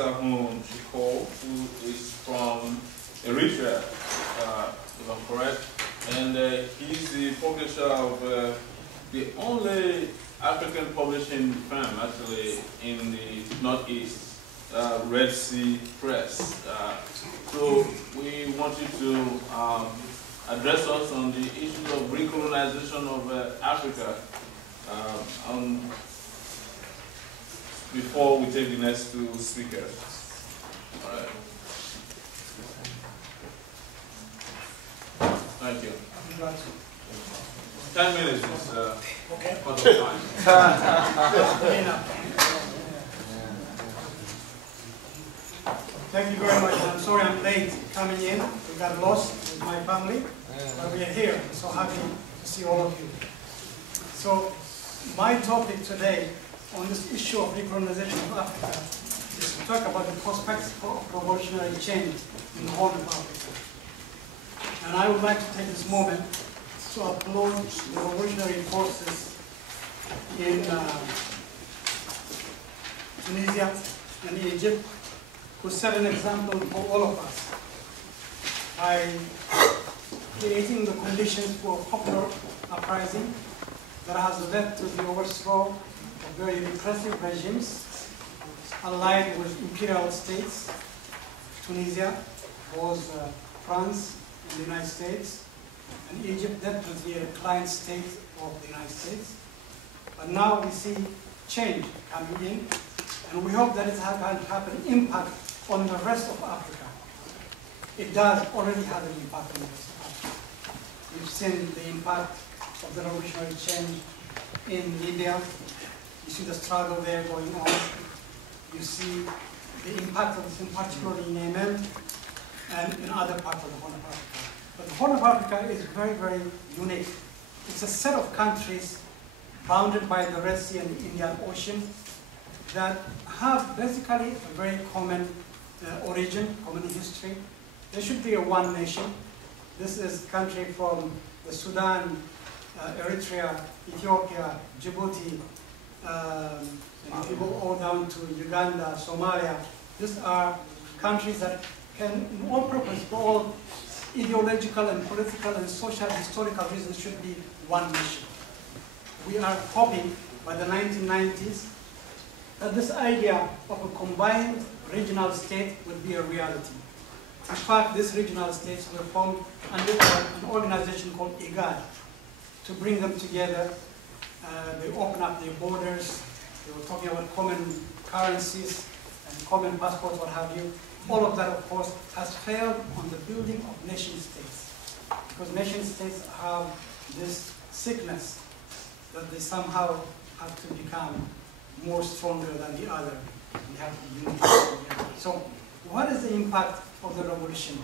Kassahun Checole, who is from Eritrea, if I'm correct. And he's the publisher of the only African publishing firm, actually, in the Northeast, Red Sea Press. So we want you to address us on the issue of re-colonization of Africa before we take the next two speakers. All right. Thank you. 10 minutes is okay. cut off time. Thank you very much. I'm sorry I'm late coming in. We got lost with my family, but we are here. I'm so happy to see all of you. So my topic today on this issue of recolonization of Africa is to talk about the prospects of revolutionary change in the Horn of Africa. And I would like to take this moment to applaud the revolutionary forces in Tunisia and Egypt, who set an example for all of us by creating the conditions for popular uprising that has led to the overthrow of very repressive regimes allied with imperial states. Tunisia was France and the United States, and Egypt definitely a client state of the United States. But now we see change coming in, and we hope that it has going to have an impact on the rest of Africa. It does already have an impact on the rest of Africa. We've seen the impact of the revolutionary change in Libya. You see the struggle there going on. You see the impact of this in particular in Yemen and in other parts of the Horn of Africa. But the Horn of Africa is very, very unique. It's a set of countries bounded by the Red Sea and the Indian Ocean that have basically a very common origin, common history. There should be a one nation. This is country from the Sudan, Eritrea, Ethiopia, Djibouti, and if you go all down to Uganda, Somalia. These are countries that can, in all purpose, for all ideological and political and social historical reasons, should be one nation. We are hoping by the 1990s that this idea of a combined regional state would be a reality. In fact, these regional states were formed under an organization called IGAD to bring them together. They opened up their borders. They were talking about common currencies and common passports, what have you. All of that, of course, has failed on the building of nation states, because nation states have this sickness that they somehow have to become more stronger than the other. They have to be united. So what is the impact of the revolution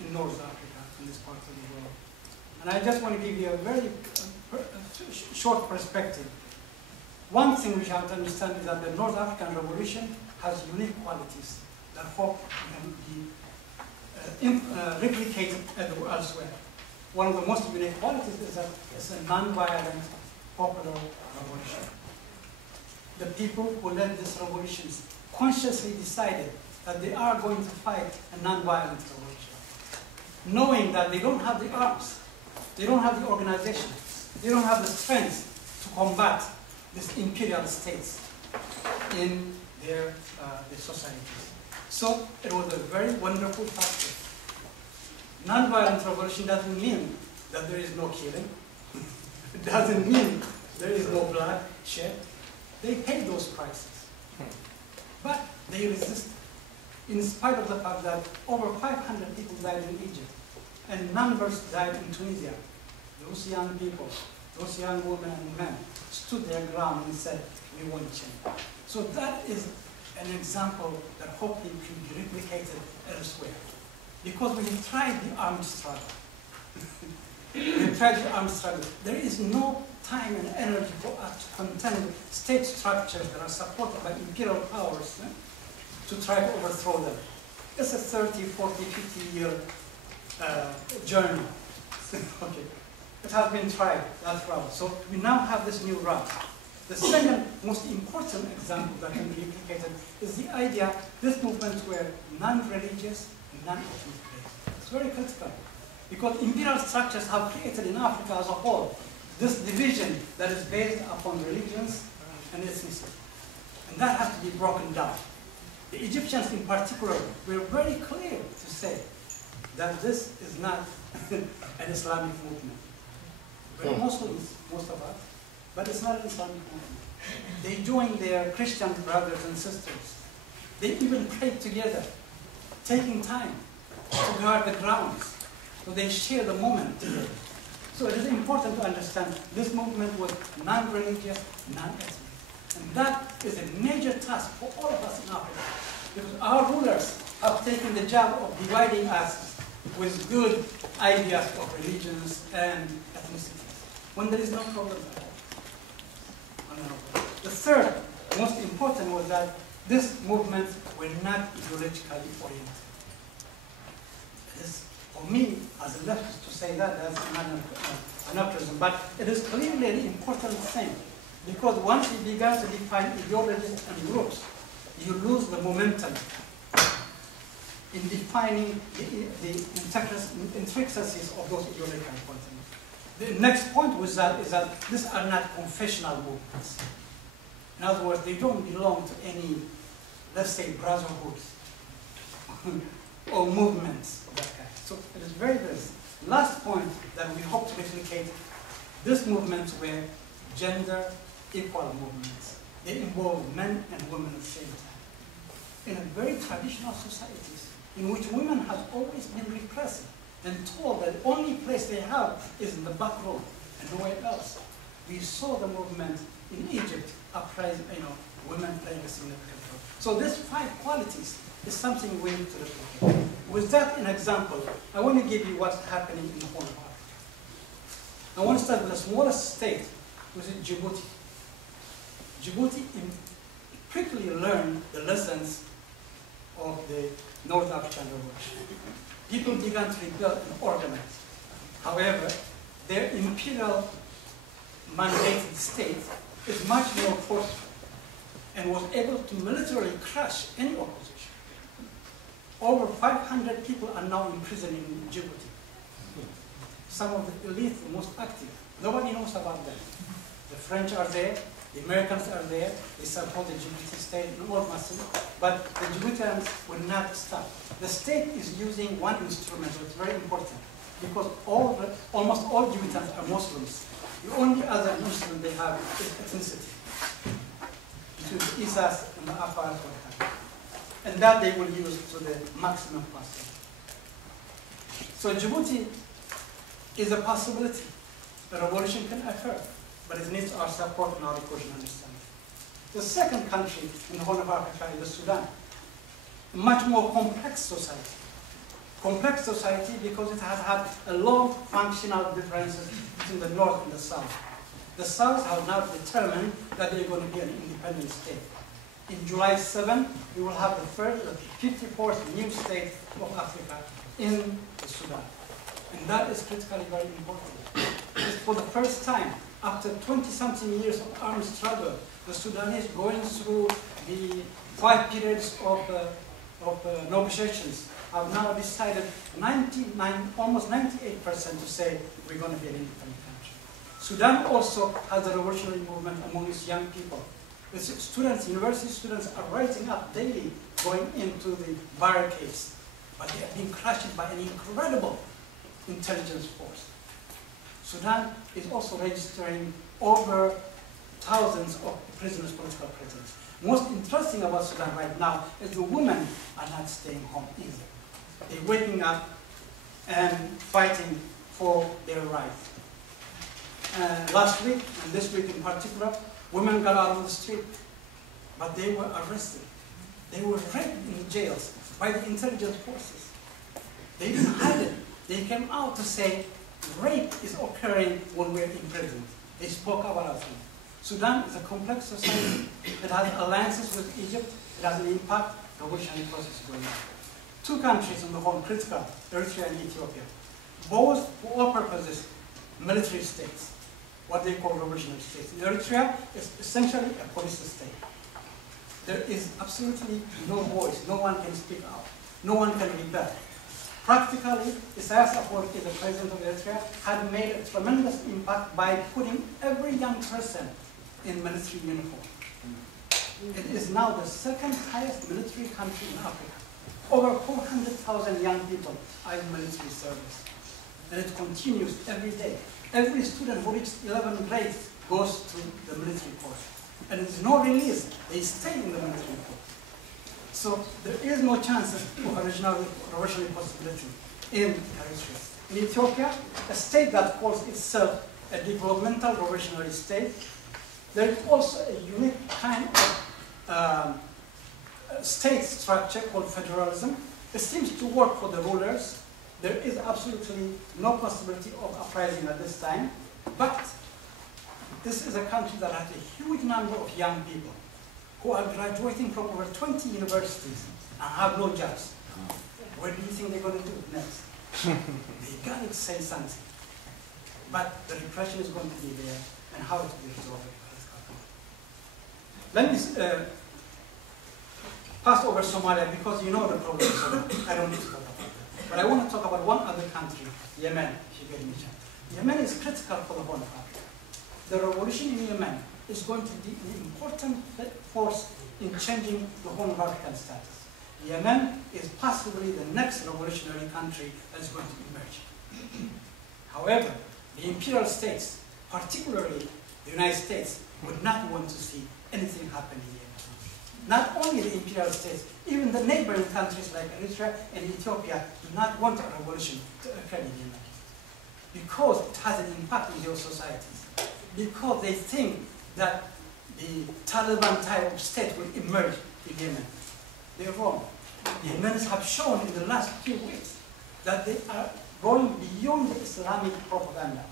in North Africa, in this part of the world? And I just want to give you a very short perspective. One thing we have to understand is that the North African Revolution has unique qualities that hope can be replicated elsewhere. One of the most unique qualities is that it's a non-violent popular revolution. The people who led these revolutions consciously decided that they are going to fight a non-violent revolution, knowing that they don't have the arms, they don't have the organization, they don't have the strength to combat these imperial states in their societies. So it was a very wonderful factor. Non-violent revolution doesn't mean that there is no killing. It doesn't mean there is no blood shed. They paid those prices. But they resisted, in spite of the fact that over 500 people died in Egypt, and numbers died in Tunisia. Those young people, those young women and men stood their ground and said, we want change. So that is an example that hopefully can be replicated elsewhere. Because we have tried the armed struggle. We have tried the armed struggle. There is no time and energy for us to contend state structures that are supported by imperial powers to try to overthrow them. It's a 30, 40, 50-year journey. Okay. It has been tried, that route. So we now have this new route. The second most important example that can be replicated is the idea these movements were non-religious and non-ethnic based. It's very critical because imperial structures have created in Africa as a whole this division that is based upon religions and ethnicity. And that has to be broken down. The Egyptians in particular were very clear to say that this is not an Islamic movement. We're Muslims, most of us, but it's not an Islamic movement. They join their Christian brothers and sisters. They even pray together, taking time to guard the grounds. So they share the moment together. So it is important to understand this movement was non-religious, non-ethnic. And that is a major task for all of us in Africa. Because our rulers have taken the job of dividing us with good ideas of religions and ethnicities, when there is no problem at all. The third, most important, was that these movements were not ideologically oriented. It is, for me, as a leftist, to say that as an anachronism, but it is clearly an important thing, because once you begin to define ideologies and groups, you lose the momentum in defining the intricacies of those ideological points. The next point was that is that these are not confessional movements. In other words, they don't belong to any, let's say, brotherhoods or movements of that kind. So it is very, very last point that we hope to replicate. These movements were gender equal movements. They involve men and women at the same time. In a very traditional societies, in which women have always been repressed and told that the only place they have is in the back room and nowhere else. We saw the movement in Egypt uprising, women playing a significant role. So these 5 qualities is something we need to replicate. With that an example, I want to give you what's happening in the Horn of Africa. I want to start with the smallest state, which is Djibouti. Djibouti quickly learned the lessons of the North African Revolution. People began to rebel and organize. However, their imperial mandated state is much more forceful and was able to militarily crush any opposition. Over 500 people are now imprisoned in Djibouti. Some of the elite, the most active. Nobody knows about them. The French are there, the Americans are there, they support the Djibouti state in all muscles, but the Djiboutians will not stop. The state is using one instrument, which is very important, because almost all Djiboutians are Muslims. The only other instrument they have is ethnicity, which is Isas and the Afar, and that they will use to the maximum possible. So Djibouti is a possibility. A revolution can occur, but it needs our support and our recognition and understanding. The second country in the Horn of Africa is Sudan. A much more complex society. Complex society because it has had a long functional differences between the North and the South. The South have now determined that they're going to be an independent state. In July 7, we will have the 54th new state of Africa in Sudan. And that is critically very important. It's for the first time, after 20-something years of armed struggle, the Sudanese going through the 5 periods of negotiations have now decided almost 98% to say we're going to be an independent country. Sudan also has a revolutionary movement among its young people. The students, university students are rising up daily going into the barricades, but they are being crushed by an incredible intelligence force. Sudan is also registering over thousands of prisoners, political prisoners. Most interesting about Sudan right now is the women are not staying home either. They're waking up and fighting for their rights. Last week, and this week in particular, women got out on the street, but they were arrested. They were raped in jails by the intelligence forces. They didn't hide it. They came out to say, rape is occurring when we're in prison. They spoke about it. Sudan is a complex society. It has alliances with Egypt. It has an impact. The revolutionary process is going on. 2 countries in the Horn, critical, Eritrea and Ethiopia. Both, for all purposes, military states. what they call revolutionary states. Eritrea is essentially a police state. There is absolutely no voice, no one can speak out, no one can rebel. Practically, Isaias Afwerki, the president of Eritrea, had made a tremendous impact by putting every young person in military uniform. It is now the second highest military country in Africa. Over 400,000 young people are in military service. And it continues every day. Every student who reaches 11th grade goes to the military course. And there is no release. They stay in the military course. So there is no chance of original revolutionary possibility in Eritrea. In Ethiopia, a state that calls itself a developmental revolutionary state, there is also a unique kind of state structure called federalism. It seems to work for the rulers. There is absolutely no possibility of uprising at this time, but this is a country that has a huge number of young people who are graduating from over 20 universities and have no jobs. What do you think they're going to do next? They got to say something. But the repression is going to be there, and how it will be resolved. Let me pass over Somalia, because you know the problem of Somalia. I don't need to talk about that. But I want to talk about one other country, Yemen, if you get me a chance. Yemen is critical for the Horn of Africa. The revolution in Yemen is going to be an important force in changing the Horn of African status. Yemen is possibly the next revolutionary country that is going to emerge. However, the imperial states, particularly the United States, would not want to see anything happen in Yemen. Not only the imperial states, even the neighboring countries like Eritrea and Ethiopia do not want a revolution to occur in Yemen, because it has an impact in their societies, because they think that the Taliban type of state will emerge in Yemen. They're wrong. The Yemenis have shown in the last few weeks that they are going beyond the Islamic propaganda.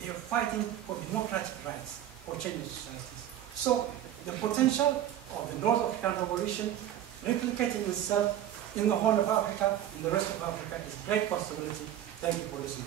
They are fighting for democratic rights, for changing societies. So the potential of the North African Revolution replicating itself in the Horn of Africa, in the rest of Africa, is a great possibility. Thank you for listening.